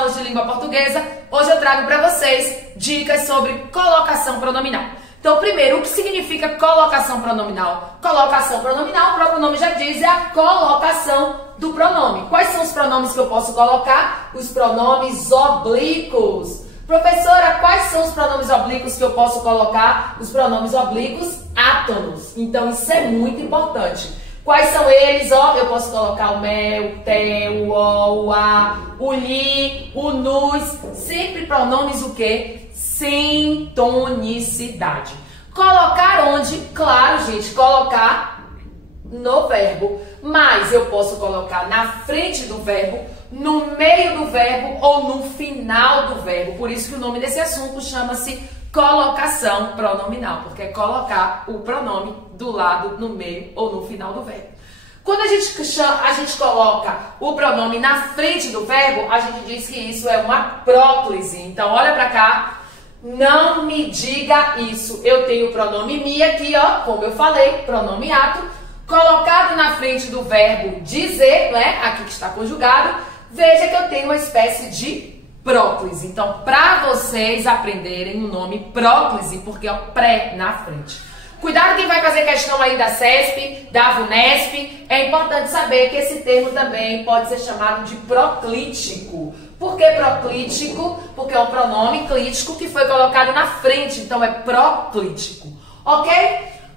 aulas de língua portuguesa. Hoje eu trago para vocês dicas sobre colocação pronominal. Então, primeiro, o que significa colocação pronominal? Colocação pronominal, o próprio nome já diz, é a colocação do pronome. Quais são os pronomes que eu posso colocar? Os pronomes oblíquos. Professora, quais são os pronomes oblíquos que eu posso colocar? Os pronomes oblíquos átonos. Então, isso é muito importante. Quais são eles? Ó, eu posso colocar o me, o te, o o, o a, o li, o nus. Sempre pronomes o quê? Sem tonicidade. Colocar onde? Claro, gente, colocar no verbo. Mas eu posso colocar na frente do verbo, no meio do verbo ou no final do verbo. Por isso que o nome desse assunto chama-se colocação pronominal, porque é colocar o pronome do lado, no meio ou no final do verbo. Quando a gente coloca o pronome na frente do verbo, a gente diz que isso é uma próclise. Então, olha pra cá, não me diga isso. Eu tenho o pronome me aqui, ó, como eu falei, pronome ato, colocado na frente do verbo dizer, né, aqui que está conjugado. Veja que eu tenho uma espécie de próclise. Então, para vocês aprenderem o nome próclise, porque é o pré na frente. Cuidado quem vai fazer questão aí da CESP, da VUNESP. É importante saber que esse termo também pode ser chamado de proclítico. Por que proclítico? Porque é um pronome clítico que foi colocado na frente, então é proclítico. Ok?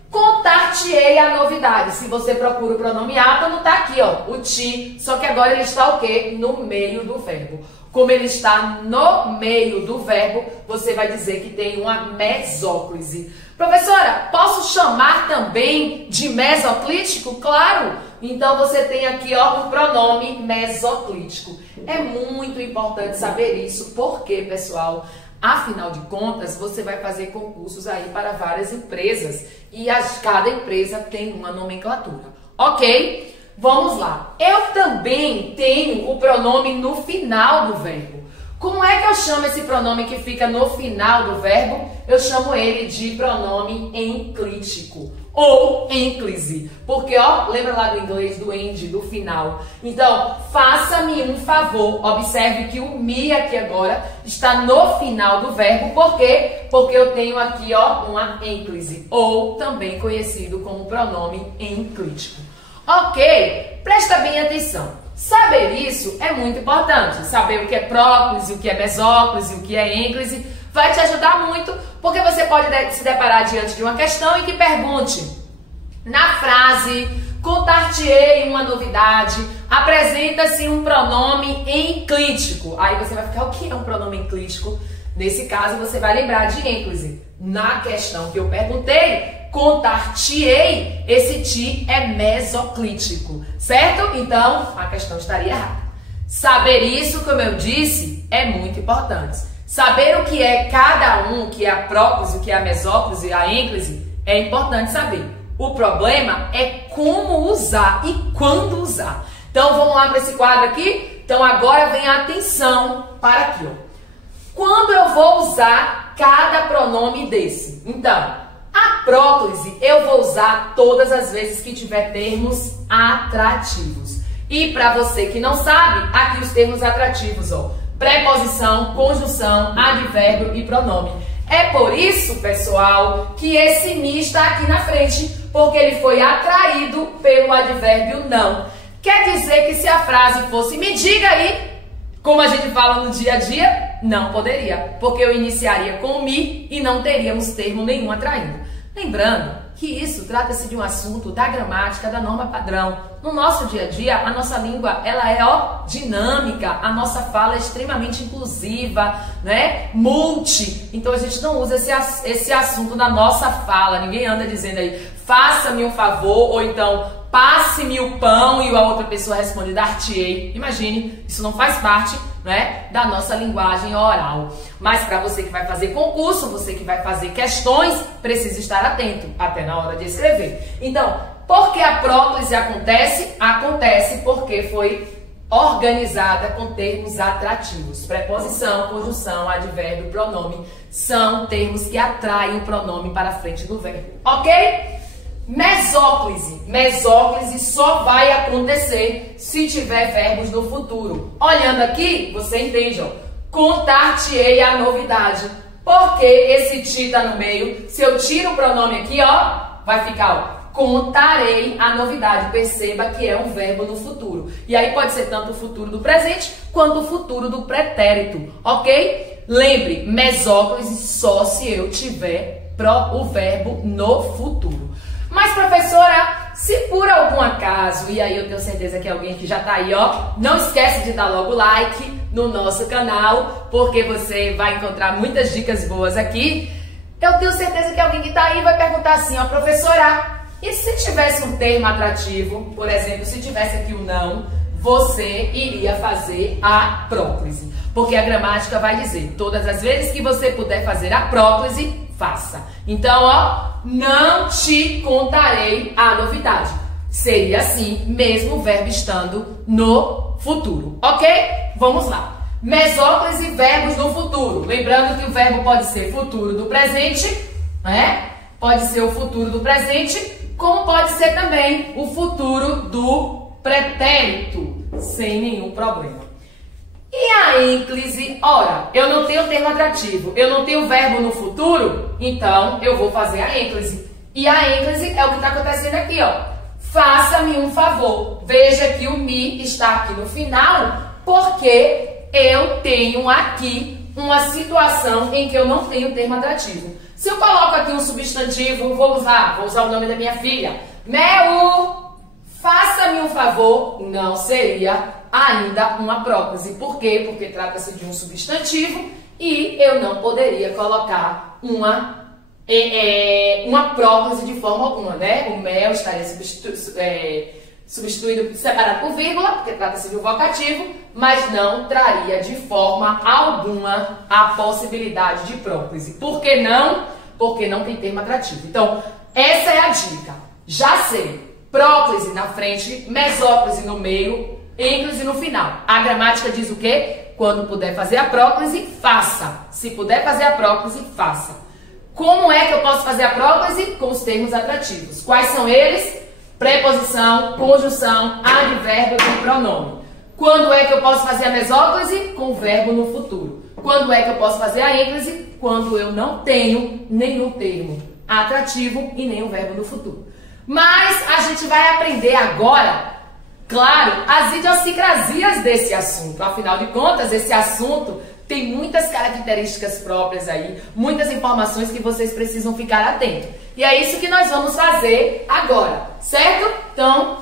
Contar-te-ei a novidade. Se você procura o pronome átono, tá aqui, ó, o ti. Só que agora ele está o quê? No meio do verbo. Como ele está no meio do verbo, você vai dizer que tem uma mesóclise. Professora, posso chamar também de mesoclítico? Claro! Então você tem aqui, ó, um pronome mesoclítico. É muito importante saber isso, porque, pessoal, afinal de contas, você vai fazer concursos aí para várias empresas e cada empresa tem uma nomenclatura, ok? Vamos lá. Eu também tenho o pronome no final do verbo. Como é que eu chamo esse pronome que fica no final do verbo? Eu chamo ele de pronome enclítico ou ênclise. Porque, ó, lembra lá do inglês, do end, do final. Então, faça-me um favor. Observe que o me aqui agora está no final do verbo. Por quê? Porque eu tenho aqui, ó, uma ênclise, ou também conhecido como pronome enclítico. Ok? Presta bem atenção. Saber isso é muito importante. Saber o que é próclise, o que é mesóclise, o que é ênclise, vai te ajudar muito, porque você pode se deparar diante de uma questão em que pergunte na frase, contar-te-ei uma novidade, apresenta-se um pronome enclítico. Aí você vai ficar, o que é um pronome enclítico? Nesse caso, você vai lembrar de ênclise. Na questão que eu perguntei, contar-te-ei, esse ti é mesoclítico, certo? Então, a questão estaria errada. Saber isso, como eu disse, é muito importante. Saber o que é cada um, o que é a próclise, o que é a mesóclise, a ênclise, é importante saber. O problema é como usar e quando usar. Então, vamos lá para esse quadro aqui? Então, agora vem a atenção para aqui, ó. Quando eu vou usar cada pronome desse? Então, a próclise eu vou usar todas as vezes que tiver termos atrativos. E para você que não sabe, aqui os termos atrativos, ó, preposição, conjunção, advérbio e pronome. É por isso, pessoal, que esse me está aqui na frente, porque ele foi atraído pelo advérbio não. Quer dizer que se a frase fosse me diga aí, como a gente fala no dia a dia, não poderia, porque eu iniciaria com me e não teríamos termo nenhum atraindo. Lembrando que isso trata-se de um assunto da gramática, da norma padrão. No nosso dia a dia, a nossa língua, ela é, ó, dinâmica, a nossa fala é extremamente inclusiva, né? Multi. Então a gente não usa esse assunto na nossa fala. Ninguém anda dizendo aí, faça-me um favor, ou então passe-me o pão e a outra pessoa responde, dar-te-ei. Imagine, isso não faz parte, né, da nossa linguagem oral. Mas para você que vai fazer concurso, você que vai fazer questões, precisa estar atento, até na hora de escrever. Então, por que a próclise acontece? Acontece porque foi organizada com termos atrativos. Preposição, conjunção, advérbio, pronome são termos que atraem o pronome para frente do verbo. Ok? mesóclise. Mesóclise só vai acontecer se tiver verbos no futuro. Olhando aqui, você entende, ó. Contar-te-ei a novidade. Porque esse ti tá no meio. Se eu tiro o pronome aqui, ó, vai ficar, ó, contarei a novidade. Perceba que é um verbo no futuro. E aí pode ser tanto o futuro do presente quanto o futuro do pretérito, ok? Lembre, mesóclise só se eu tiver o verbo no futuro. Mas, professora, se por algum acaso, e aí eu tenho certeza que é alguém que já tá aí, ó, não esquece de dar logo like no nosso canal, porque você vai encontrar muitas dicas boas aqui. Eu tenho certeza que alguém que tá aí vai perguntar assim, ó, professora, e se tivesse um termo atrativo, por exemplo, se tivesse aqui o não, você iria fazer a próclise. Porque a gramática vai dizer, todas as vezes que você puder fazer a próclise, faça. Então, ó, não te contarei a novidade. Seria assim, mesmo o verbo estando no futuro, ok? Vamos lá. Mesóclise, verbos no futuro. Lembrando que o verbo pode ser futuro do presente, né? Pode ser o futuro do presente, como pode ser também o futuro do pretérito, sem nenhum problema. E a ênclise? Ora, eu não tenho termo atrativo, eu não tenho verbo no futuro, então eu vou fazer a ênclise. E a ênclise é o que está acontecendo aqui, ó. Faça-me um favor. Veja que o me está aqui no final, porque eu tenho aqui uma situação em que eu não tenho termo atrativo. Se eu coloco aqui um substantivo, vou usar o nome da minha filha. Mel, faça-me um favor. Não seria ainda uma próclise. Por quê? Porque trata-se de um substantivo e eu não poderia colocar uma próclise de forma alguma, né? O mel estaria substituído, separado por vírgula, porque trata-se de um vocativo, mas não traria de forma alguma a possibilidade de próclise. Por que não? Porque não tem termo atrativo. Então, essa é a dica. Já sei, próclise na frente, mesóclise no meio, ênclise no final. A gramática diz o quê? Quando puder fazer a próclise, faça. Se puder fazer a próclise, faça. Como é que eu posso fazer a próclise? Com os termos atrativos. Quais são eles? Preposição, conjunção, advérbio e pronome. Quando é que eu posso fazer a mesóclise? Com o verbo no futuro. Quando é que eu posso fazer a ênclise? Quando eu não tenho nenhum termo atrativo e nenhum verbo no futuro. Mas a gente vai aprender agora, claro, as idiosincrasias desse assunto. Afinal de contas, esse assunto tem muitas características próprias aí, muitas informações que vocês precisam ficar atentos. E é isso que nós vamos fazer agora, certo? Então,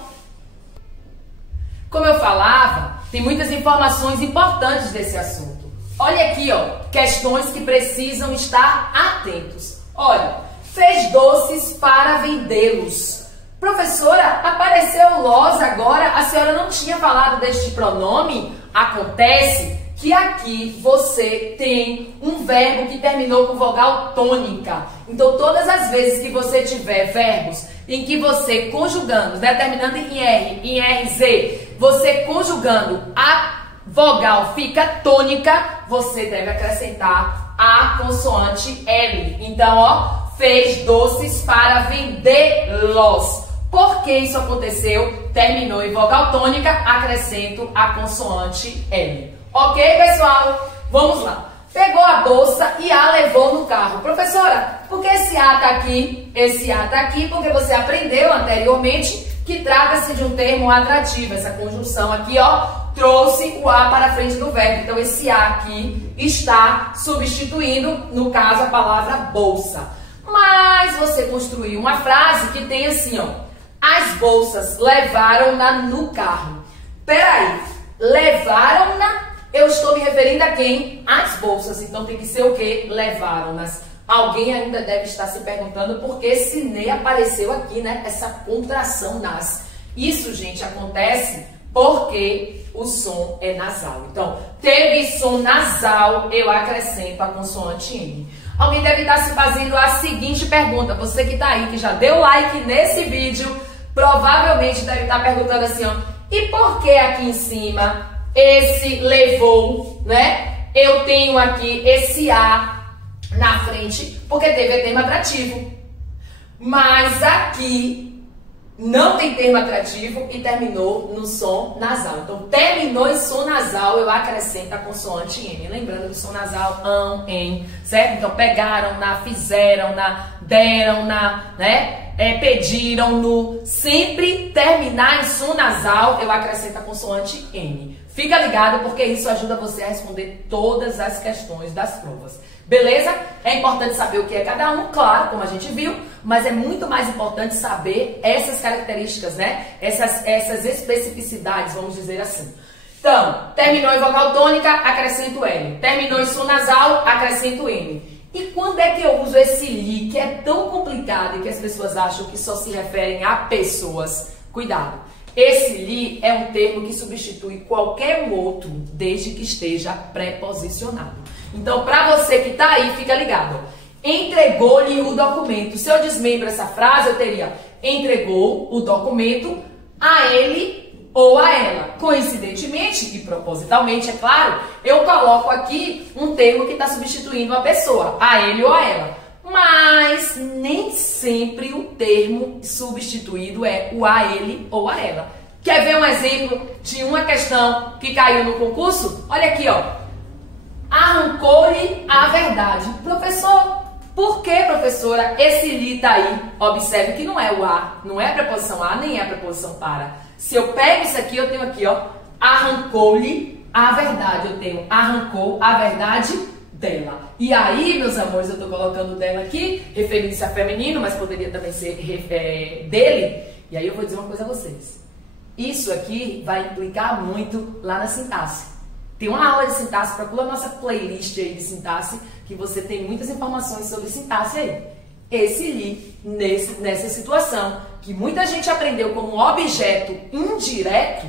como eu falava, tem muitas informações importantes desse assunto. Olha aqui, ó, questões que precisam estar atentos. Olha, fez doces para vendê-los. Professora, apareceu los agora, a senhora não tinha falado deste pronome? Acontece que aqui você tem um verbo que terminou com vogal tônica. Então, todas as vezes que você tiver verbos em que você conjugando, né, terminando em R, em RZ, você conjugando a vogal fica tônica, você deve acrescentar a consoante L. Então, ó, fez doces para vendê-los. Por que isso aconteceu? Terminou em vogal tônica, acrescento a consoante L. Ok, pessoal? Vamos lá. Pegou a bolsa e a levou no carro. Professora, por que esse A tá aqui? Esse A tá aqui porque você aprendeu anteriormente que trata-se de um termo atrativo. Essa conjunção aqui, ó, trouxe o A para frente do verbo. Então, esse A aqui está substituindo, no caso, a palavra bolsa. Mas você construiu uma frase que tem assim, ó, as bolsas levaram-na no carro. Peraí, levaram-na? Eu estou me referindo a quem? As bolsas. Então tem que ser o quê? Levaram-nas. Alguém ainda deve estar se perguntando por que esse ne apareceu aqui, né? Essa contração nas. Isso, gente, acontece porque o som é nasal. Então, teve som nasal, eu acrescento a consoante N. Alguém deve estar se fazendo a seguinte pergunta. Você que está aí, que já deu like nesse vídeo, provavelmente deve estar perguntando assim, ó, e por que aqui em cima esse levou, né? Eu tenho aqui esse A na frente, porque teve termo atrativo. Mas aqui não tem termo atrativo e terminou no som nasal. Então, terminou em som nasal, eu acrescento a consoante N. Lembrando que o som nasal, em, certo? Então, pegaram na, fizeram na, deram na, né? Pediram no. Sempre terminar em som nasal, eu acrescento a consoante N. Fica ligado porque isso ajuda você a responder todas as questões das provas. Beleza? É importante saber o que é cada um, claro, como a gente viu, mas é muito mais importante saber essas características, né? Essas especificidades, vamos dizer assim. Então, terminou em vogal tônica, acrescento L. Terminou em som nasal, acrescento N. E quando é que eu uso esse li, que é tão complicado e que as pessoas acham que só se referem a pessoas? Cuidado! Esse li é um termo que substitui qualquer outro, desde que esteja preposicionado. Então, para você que está aí, fica ligado. Entregou-lhe o documento. Se eu desmembro essa frase, eu teria entregou o documento a ele ou a ela. Coincidentemente e propositalmente, é claro, eu coloco aqui um termo que está substituindo uma pessoa, a ele ou a ela. Mas nem sempre o termo substituído é o a ele ou a ela. Quer ver um exemplo de uma questão que caiu no concurso? Olha aqui, ó. Arrancou-lhe a verdade. Professor, por que, professora, esse li tá aí? Observe que não é o a, não é a preposição a, nem é a preposição para. Se eu pego isso aqui, eu tenho aqui, ó, arrancou-lhe a verdade. Eu tenho arrancou a verdade dela. E aí, meus amores, eu tô colocando dela aqui, referindo-se a feminino, mas poderia também ser dele. E aí eu vou dizer uma coisa a vocês. Isso aqui vai implicar muito lá na sintaxe. Tem uma aula de sintaxe, procura a nossa playlist aí de sintaxe, que você tem muitas informações sobre sintaxe aí. Esse li, nessa situação, que muita gente aprendeu como objeto indireto,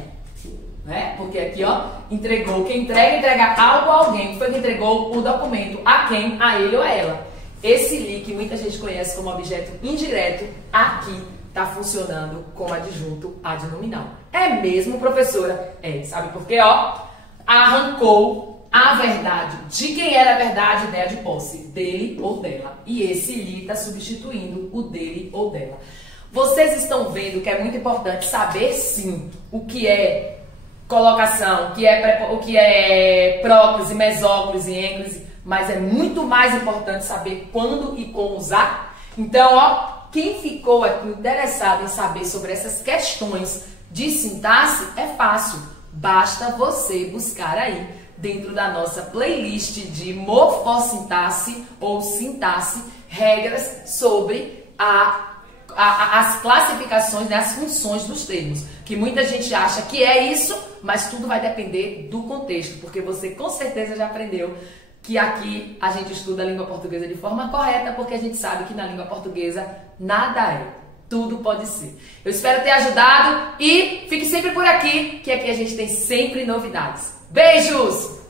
né? Porque aqui, ó, entregou. Quem entrega algo a alguém. Foi que entregou o documento a quem? A ele ou a ela. Esse li, que muita gente conhece como objeto indireto, aqui está funcionando como adjunto adnominal. É mesmo, professora? É, sabe por quê? Ó, arrancou a verdade. De quem era a verdade? Ideia de posse. Dele ou dela. E esse li está substituindo o dele ou dela. Vocês estão vendo que é muito importante saber, sim, o que é colocação, o que é próclise, mesóclise, ênclise, mas é muito mais importante saber quando e como usar. Então, ó, quem ficou aqui interessado em saber sobre essas questões de sintaxe, é fácil. Basta você buscar aí, dentro da nossa playlist de morfossintaxe ou sintaxe, regras sobre as classificações, né, as funções dos termos. Que muita gente acha que é isso, mas tudo vai depender do contexto, porque você com certeza já aprendeu que aqui a gente estuda a língua portuguesa de forma correta, porque a gente sabe que na língua portuguesa nada é. Tudo pode ser. Eu espero ter ajudado e fique sempre por aqui, que aqui a gente tem sempre novidades. Beijos!